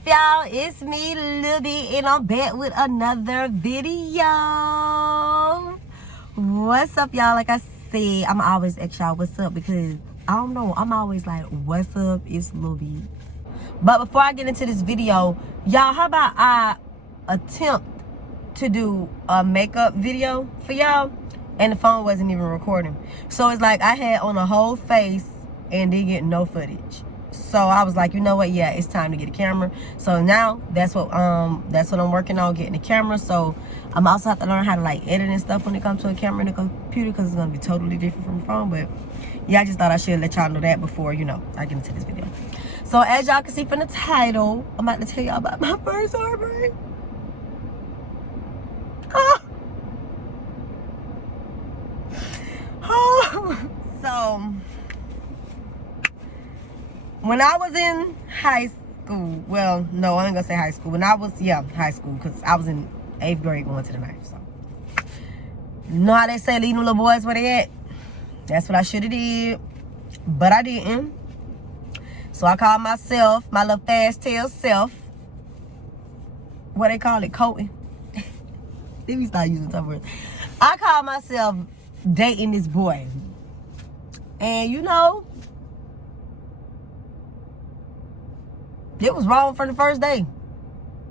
up, y'all? It's me, Libby, and I'm back with another video. What's up, y'all? Like I said, I'm always ask y'all what's up because I don't know. I'm always like, what's up? It's Libby. But before I get into this video, y'all, how about I attempt to do a makeup video for y'all, and the phone wasn't even recording. So it's like I had on a whole face and didn't get no footage. So I was like, you know what? Yeah, it's time to get a camera. So now that's what I'm working on, getting the camera. So I'm also have to learn how to like edit and stuff when it comes to a camera and a computer, because it's gonna be totally different from the phone. But yeah, I just thought I should let y'all know that before, you know, I get into this video. So as y'all can see from the title, I'm about to tell y'all about my first heartbreak. So when I was in high school, well, no, I ain't gonna say high school. When I was, high school, because I was in 8th grade going to the 9th. So, you know how they say leave them little boys where they at? That's what I should have did, but I didn't. So I called myself, my little fast tail self, what they call it, coating. Let me start using some words. I called myself dating this boy. And you know, it was wrong from the first day,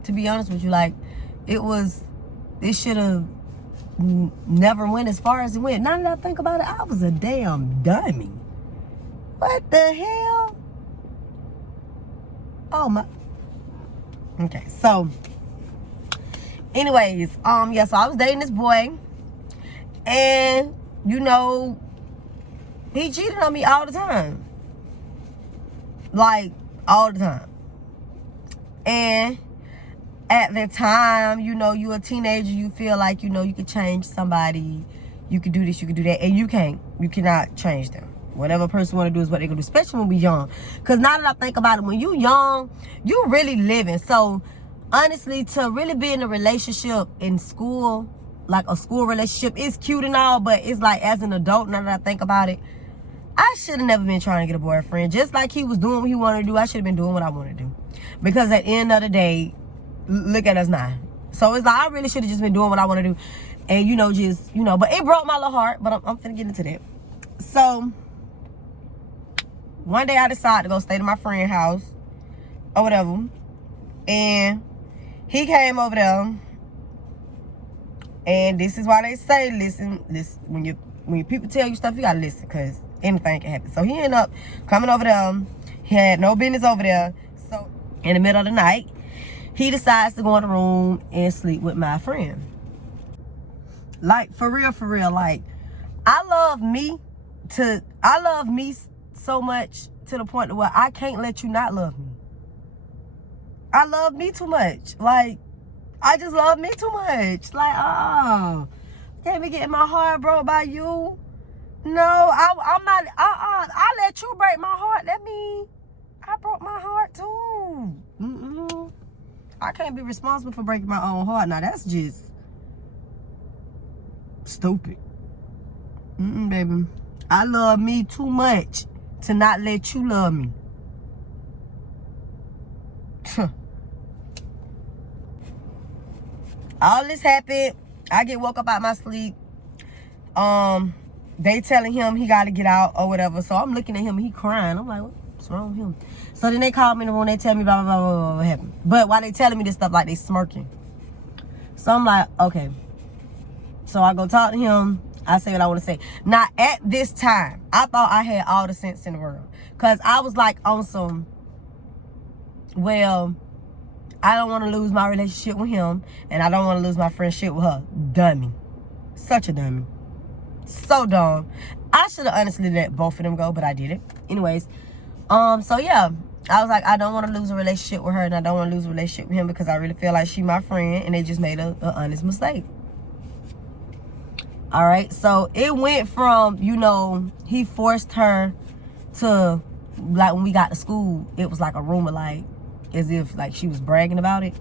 to be honest with you. Like, it should have never went as far as it went. Now that I think about it, I was a damn dummy. What the hell? Oh my. Okay, so anyways, so I was dating this boy, and you know, he cheated on me all the time. Like, all the time. And at the time, you know, you a teenager, you feel like, you know, you could change somebody, you could do this, you could do that, and you can't. You cannot change them. Whatever a person want to do is what they're going to do, especially when we young. Because now that I think about it, when you young, you really living. So, honestly, to really be in a relationship in school, like a school relationship, is cute and all, but it's like, as an adult, now that I think about it, I should have never been trying to get a boyfriend. Just like he was doing what he wanted to do, I should have been doing what I wanted to do. Because at the end of the day, look at us now. So it's like, I really should have just been doing what I want to do. And, you know, just, you know, but it broke my little heart. But I'm finna get into that. So, one day I decided to go stay to my friend's house or whatever. And he came over there. And this is why they say, listen, when people tell you stuff, you gotta listen, because anything can happen. So he ended up coming over there. He had no business over there. So in the middle of the night, he decides to go in the room and sleep with my friend. Like, for real, like, I love me so much to the point where I can't let you not love me. I love me too much. Like, I just love me too much. Like, can't be getting my heart broke by you. No, I'm not. I let you break my heart. That means I broke my heart too. I can't be responsible for breaking my own heart. Now that's just stupid. Baby, I love me too much to not let you love me. All this happened. I get woke up out my sleep. They telling him he got to get out or whatever. So I'm looking at him. He crying. I'm like, what's wrong with him? So then they call me in the room. They tell me blah, blah, blah, blah, blah, what happened. But while they telling me this stuff, like, they smirking. So I'm like, okay. So I go talk to him. I say what I want to say. Now, at this time, I thought I had all the sense in the world. Because I was like on some, well, I don't want to lose my relationship with him, and I don't want to lose my friendship with her. Dummy. Such a dummy. So dumb. I should have honestly let both of them go, but I didn't. Anyways, so yeah, I was like, I don't want to lose a relationship with her, and I don't want to lose a relationship with him, because I really feel like she my friend, and they just made an honest mistake. All right, so it went from, you know, he forced her to, like, when we got to school, it was like a rumor, like, as if, like, she was bragging about it.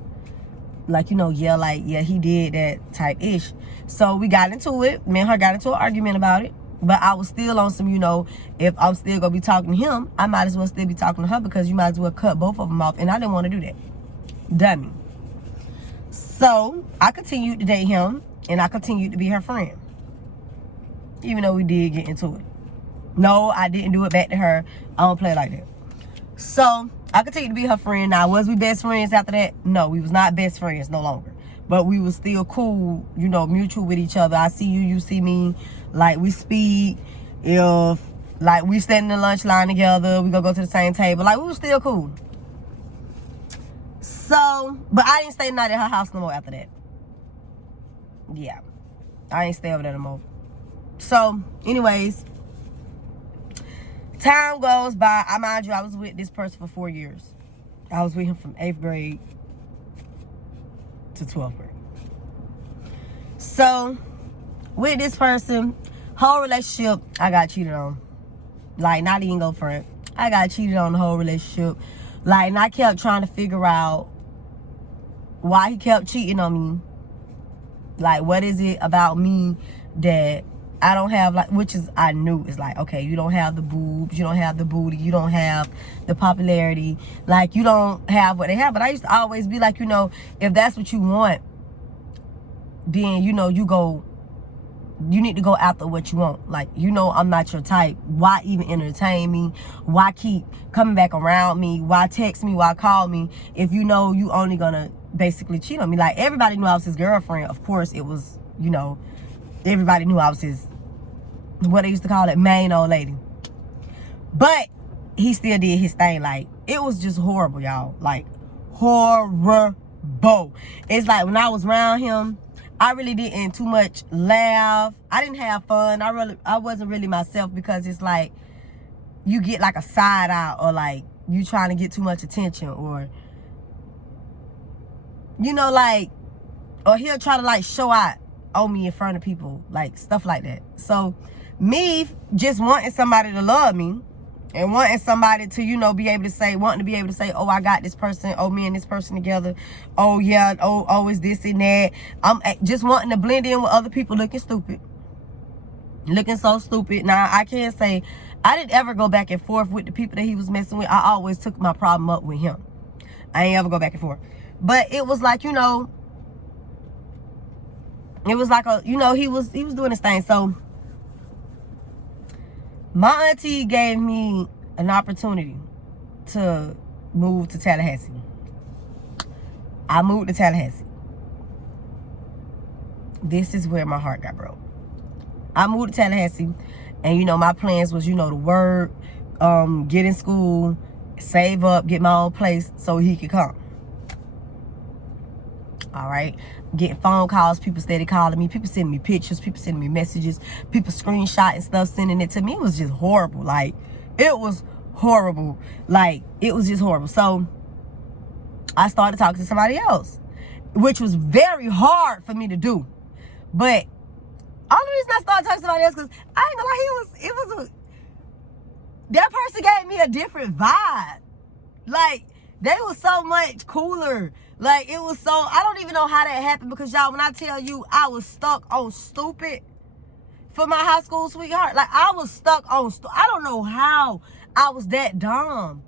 Like, you know, yeah, he did that type ish. So we got into it. Me and her got into an argument about it. But I was still on some, you know, if I'm still going to be talking to him, I might as well still be talking to her, because you might as well cut both of them off. And I didn't want to do that. Dummy. So I continued to date him, and I continued to be her friend, even though we did get into it. No, I didn't do it back to her. I don't play like that. So I continued to be her friend. Now, was we best friends after that? No, we was not best friends no longer. But we was still cool, you know, mutual with each other. I see you, you see me. Like, we speak. If, like, we stand in the lunch line together, we gonna go to the same table. Like, we was still cool. So, but I didn't stay the night at her house no more after that. Yeah. I ain't stay over there no more. So, anyways, time goes by. I mind you, I was with this person for 4 years. I was with him from 8th grade to 12th grade. So, with this person, whole relationship, I got cheated on. Like, not even go front. I got cheated on the whole relationship. Like, and I kept trying to figure out why he kept cheating on me. Like, what is it about me that I don't have, like, which is, I knew, it's like, okay, you don't have the boobs, you don't have the booty, you don't have the popularity, like, you don't have what they have. But I used to always be like, you know, if that's what you want, then, you know, you need to go after what you want. Like, you know, I'm not your type. Why even entertain me? Why keep coming back around me? Why text me? Why call me? If you know you only gonna basically cheat on me. Like, everybody knew I was his girlfriend. Of course, it was, you know, everybody knew I was his, what they used to call it, main old lady. But he still did his thing. Like, it was just horrible, y'all. Like, horrible. It's like, when I was around him, I really didn't too much laugh. I didn't have fun. I wasn't really myself, because it's like you get like a side eye, or like you trying to get too much attention, or, you know, like, or he'll try to like show out on me in front of people, like stuff like that. So me just wanting somebody to love me, and wanting somebody to, you know, be able to say, wanting to be able to say, oh, I got this person, oh, me and this person together, oh, yeah, oh, it's this and that. I'm just wanting to blend in with other people, looking stupid. Looking so stupid. Now, I can't say, I didn't ever go back and forth with the people that he was messing with. I always took my problem up with him. I ain't ever go back and forth. But it was like, you know, it was like a, you know, he was doing his thing. So my auntie gave me an opportunity to move to Tallahassee. I moved to Tallahassee. This is where my heart got broke. I moved to Tallahassee, and, you know, my plans was, you know, to work, get in school, save up, get my own place so he could come. All right. Getting phone calls, people steady calling me, people sending me pictures, people sending me messages, people screenshotting stuff, sending it to me. It was just horrible. Like, it was horrible. Like, it was just horrible. So I started talking to somebody else, which was very hard for me to do. But only reason I started talking to somebody else, because I ain't gonna lie, that person gave me a different vibe. Like, they was so much cooler. Like, it was so, I don't even know how that happened, because, y'all, when I tell you I was stuck on stupid for my high school sweetheart, like, I was stuck on, I don't know how I was that dumb.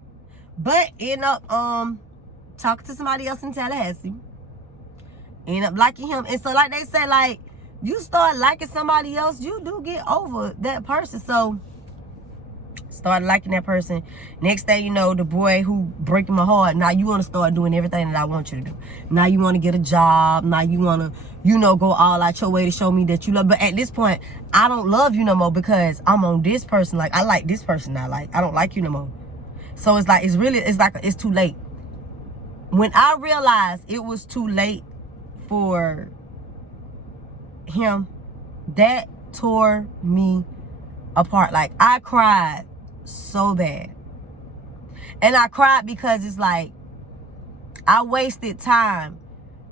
But end up talking to somebody else in Tallahassee. End up liking him. And so, like they say, like, you start liking somebody else, you do get over that person. So started liking that person. Next thing you know, the boy who breaking my heart, now you want to start doing everything that I want you to do. Now you want to get a job. Now you want to, you know, go all out your way to show me that you love. But at this point, I don't love you no more, because I'm on this person. Like, I like this person now. Like, I don't like you no more. So it's like, it's too late. When I realized it was too late for him, that tore me apart. Like, I cried so bad. And I cried because it's like, I wasted time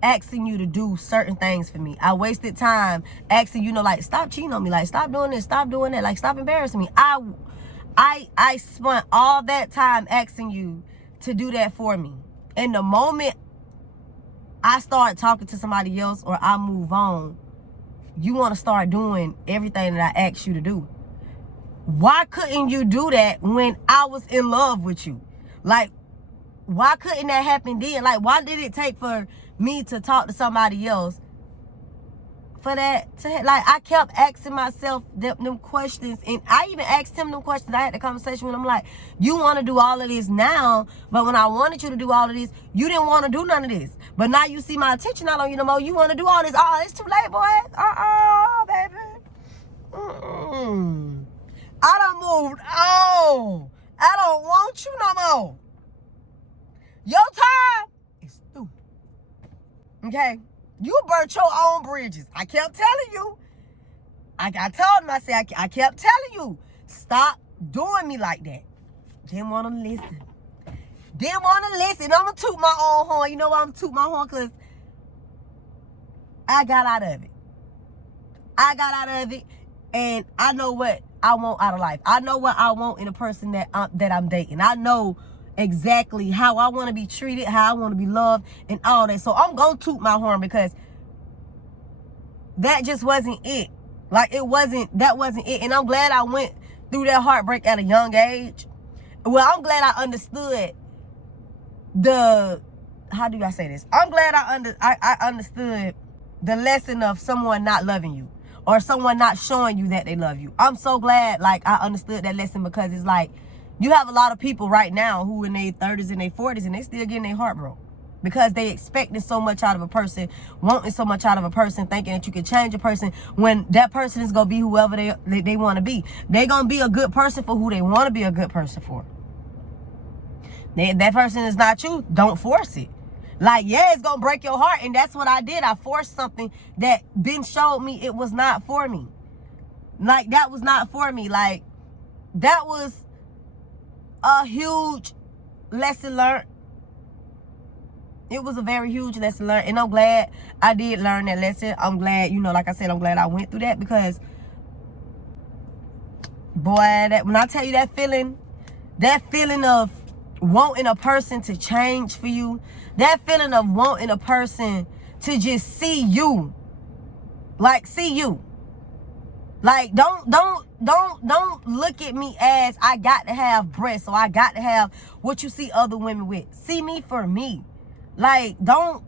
asking you to do certain things for me. I wasted time asking, you know, like, stop cheating on me, like, stop doing this, stop doing that, like, stop embarrassing me. I spent all that time asking you to do that for me. And the moment I start talking to somebody else, or I move on, you want to start doing everything that I asked you to do. Why couldn't you do that when I was in love with you? Like, why couldn't that happen then? Like, why did it take for me to talk to somebody else for that to, like, I kept asking myself them questions, and I even asked him them questions. I had the conversation with him, like, you want to do all of this now, but when I wanted you to do all of this, you didn't want to do none of this. But now you see my attention not on you no more. You want to do all this. Oh, it's too late, boy. Baby. I done moved on. I don't want you no more. Your time is through. Okay? You burnt your own bridges. I kept telling you. I told him, I said, I kept telling you, stop doing me like that. Didn't want to listen. Didn't want to listen. I'm going to toot my own horn. You know why I'm toot my horn? Because I got out of it. I got out of it, and I know what I want out of life. I know what I want in a person that I'm dating. I know exactly how I want to be treated, how I want to be loved, and all that. So I'm going to toot my horn, because that just wasn't it. Like, that wasn't it. And I'm glad I went through that heartbreak at a young age. Well, I'm glad I understood how do I say this? I'm glad I understood the lesson of someone not loving you, or someone not showing you that they love you. I'm so glad, like, I understood that lesson, because it's like, you have a lot of people right now who in their 30s and their 40s, and they still getting their heart broke, because they expecting so much out of a person, wanting so much out of a person, thinking that you can change a person, when that person is going to be whoever they want to be. They're going to be a good person for who they want to be a good person for. That person is not you. Don't force it. Like, yeah, it's going to break your heart. And that's what I did. I forced something that Ben showed me it was not for me. Like, that was not for me. Like, that was a huge lesson learned. It was a very huge lesson learned. And I'm glad I did learn that lesson. I'm glad, like I said, I'm glad I went through that, because, boy, when I tell you that feeling of wanting a person to change for you, that feeling of wanting a person to just see you, like, see you. Like, don't look at me as I got to have breasts, or I got to have what you see other women with. See me for me. Like, don't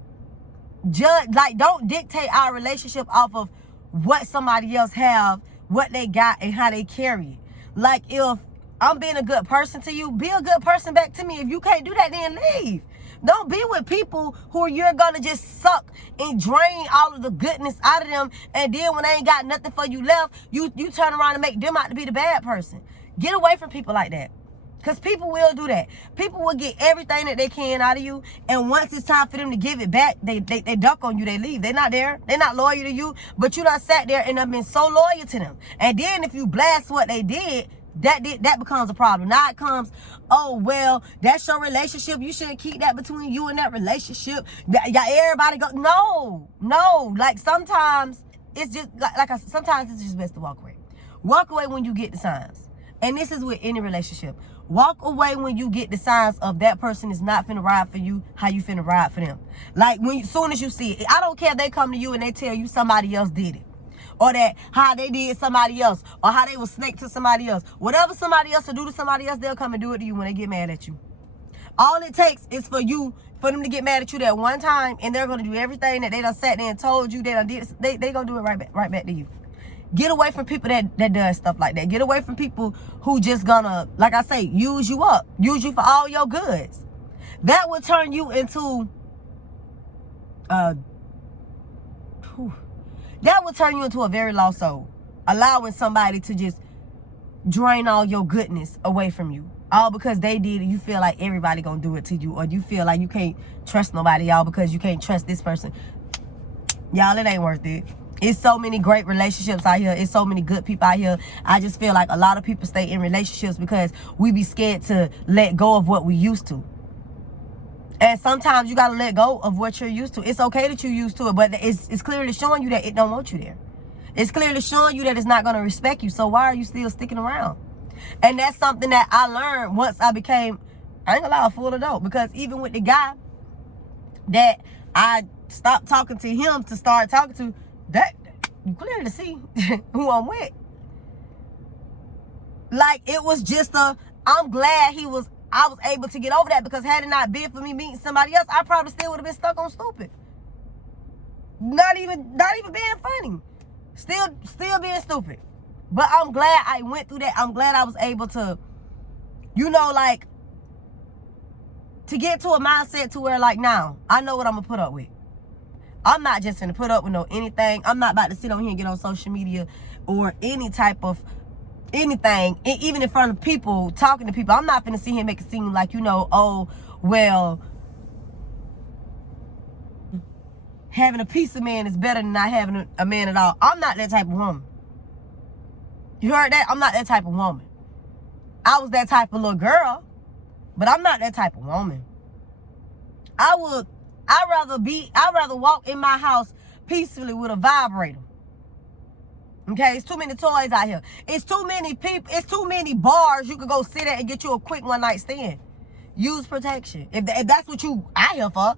judge, like, don't dictate our relationship off of what somebody else have, what they got, and how they carry it. Like, if I'm being a good person to you, be a good person back to me. If you can't do that, then leave. Don't be with people who you're going to just suck and drain all of the goodness out of them. And then when they ain't got nothing for you left, you turn around and make them out to be the bad person. Get away from people like that. Because people will do that. People will get everything that they can out of you. And once it's time for them to give it back, they duck on you. They leave. They're not there. They're not loyal to you. But you done sat there and have been so loyal to them. And then if you blast what they did, that becomes a problem. Now it comes, oh, well, that's your relationship. You shouldn't keep that between you and that relationship. Yeah, everybody go. No. Like, sometimes it's just sometimes it's just best to walk away. Walk away when you get the signs. And this is with any relationship. Walk away when you get the signs of that person is not finna ride for you, how you finna ride for them. Like, soon as you see it. I don't care if they come to you and they tell you somebody else did it, or that how they did somebody else, or how they was snake to somebody else. Whatever somebody else will do to somebody else, they'll come and do it to you when they get mad at you. All it takes is for them to get mad at you that one time, and they're gonna do everything that they done sat there and told you they done did. They gonna do it right back to you. Get away from people that does stuff like that. Get away from people who just gonna, like I say, use you up, use you for all your goods. That will turn you into that will turn you into a very lost soul. Allowing somebody to just drain all your goodness away from you. All because they did it. You feel like everybody gonna do it to you. Or you feel like you can't trust nobody, y'all, because you can't trust this person. Y'all, it ain't worth it. It's so many great relationships out here. It's so many good people out here. I just feel like a lot of people stay in relationships because we be scared to let go of what we used to. And sometimes you got to let go of what you're used to. It's okay that you're used to it, but it's clearly showing you that it don't want you there. It's clearly showing you that it's not going to respect you. So why are you still sticking around? And that's something that I learned once I became, I ain't gonna lie, a full adult. Because even with the guy that I stopped talking to him to start talking to, that you clearly see who I'm with. Like, it was just I'm glad he was I was able to get over that, because had it not been for me meeting somebody else, I probably still would have been stuck on stupid. Not even being funny. Still being stupid. But I'm glad I went through that. I'm glad I was able to, like, to get to a mindset to where, like, now I know what I'm gonna put up with. I'm not just gonna put up with no anything. I'm not about to sit on here and get on social media or any type of anything, even in front of people, talking to people. I'm not gonna sit here and make it seem like, oh, well, having a piece of man is better than not having a man at all. I'm not that type of woman. You heard that? I'm not that type of woman. I was that type of little girl, but I'm not that type of woman. I'd rather walk in my house peacefully with a vibrator. Okay, it's too many toys out here. It's too many people. It's too many bars you could go sit at and get you a quick one night stand. Use protection. If that's what you out here for,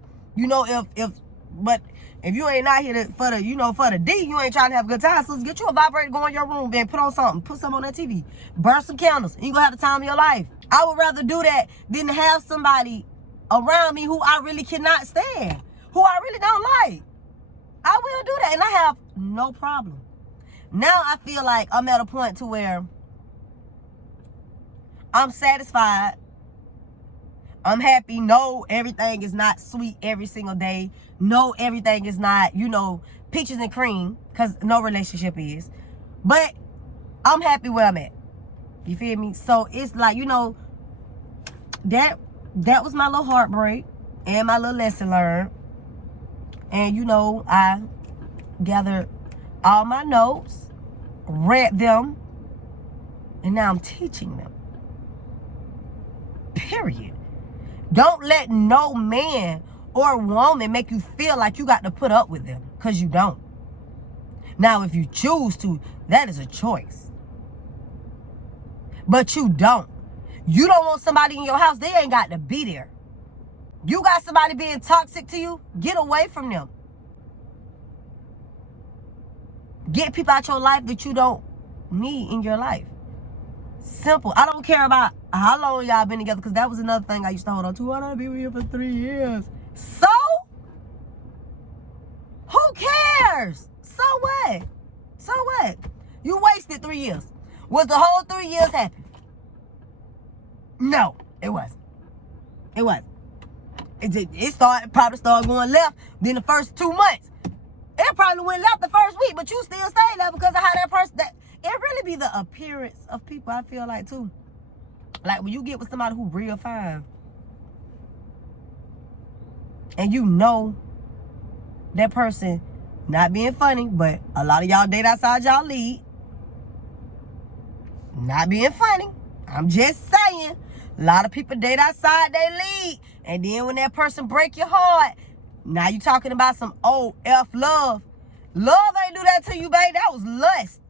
but if you ain't out here for the D, you ain't trying to have a good time. So get you a vibrator, go in your room, then put on something, put something on that TV, burn some candles, and you gonna have the time of your life. I would rather do that than have somebody around me who I really cannot stand, who I really don't like. I will do that, and I have no problem. Now I feel like I'm at a point to where I'm satisfied. I'm happy. No, everything is not sweet every single day. No, everything is not, peaches and cream, because no relationship is. But I'm happy where I'm at. You feel me? So it's like, that was my little heartbreak and my little lesson learned. And, I gathered all my notes, read them, and now I'm teaching them. Period. Don't let no man or woman make you feel like you got to put up with them, because you don't. Now, if you choose to, that is a choice. But you don't. You don't want somebody in your house, they ain't got to be there. You got somebody being toxic to you, get away from them. Get people out your life that you don't need in your life. Simple. I don't care about how long y'all been together, because that was another thing I used to hold on to. I don't be with you for 3 years. So? Who cares? So what? So what? You wasted 3 years. Was the whole 3 years happy? No, it wasn't. It wasn't. It probably started going left then the first 2 months. It probably went left the first week, but you still stayed there because of how that person, it really be the appearance of people, I feel like, too. Like when you get with somebody who real fine, and that person not being funny, but a lot of y'all date outside y'all league. Not being funny. I'm just saying. A lot of people date outside their league. And then when that person break your heart, now you talking about some old F love. Love ain't do that to you, baby. That was lust.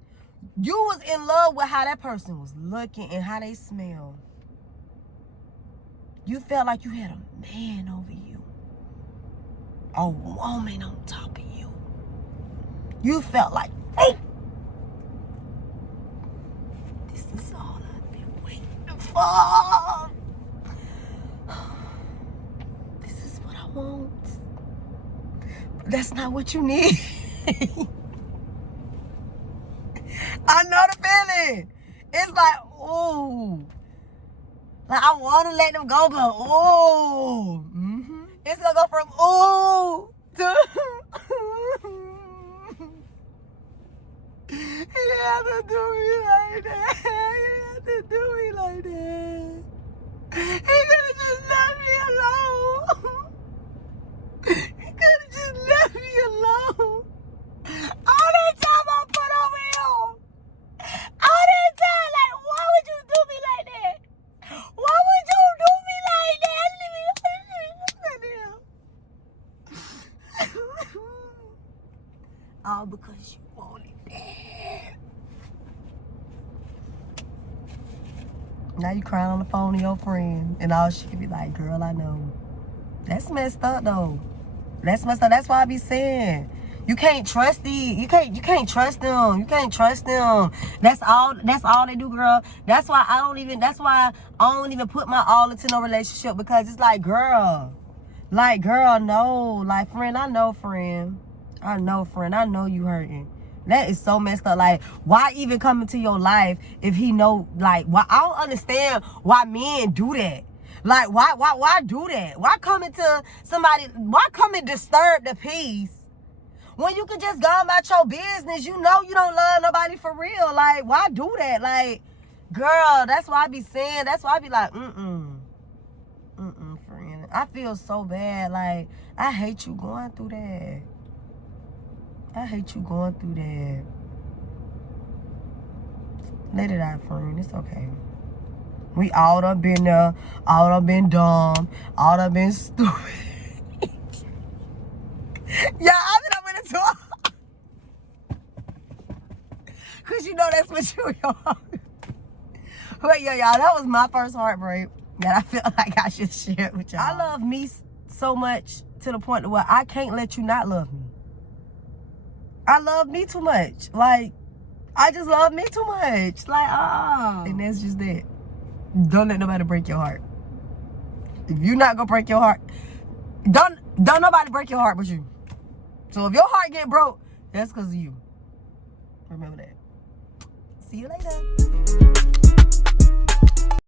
You was in love with how that person was looking and how they smelled. You felt like you had a man over you. A woman on top of you. You felt like, oh, this is all I've been waiting for. This is what I want. But that's not what you need. I know the feeling. It's like, ooh. Like, I want to let them go, but ooh. Mm-hmm. It's going to go from ooh to you didn't have to do me like that. You didn't have to do me like that. He could have just left me alone. He could have just left me alone. All that time I put over him. All that time, like, why would you do me like that? Why would you do me like that? All because you wanted that. Now you crying on the phone to your friend, and all she could be like, girl, I know. That's messed up, though. That's messed up. That's why I be saying, You can't trust these. You can't trust them. You can't trust them. That's all they do, girl. That's why I don't even put my all into no relationship, because it's like, girl, no. Like, friend, I know you hurting. That is so messed up. Like, why even come into your life if he know, like, why? I don't understand why men do that. Like, why do that? Why come and disturb the peace when you can just go about your business? You know you don't love nobody for real. Like, why do that? Like, girl, that's why I be saying, that's why I be like, friend. I feel so bad. Like, I hate you going through that. Let it out, friend. It's okay. We all done been there. All done been dumb. All done been stupid. Yeah, I been up in the talk. Cause you know that's what you are. But yeah, y'all, that was my first heartbreak that I feel like I should share with y'all. I love me so much to the point where I can't let you not love me. I love me too much. Like, I just love me too much. Like, and that's just that. Don't let nobody break your heart. If you're not gonna break your heart, don't nobody break your heart but you. So if your heart get broke, that's because of you. Remember that. See you later.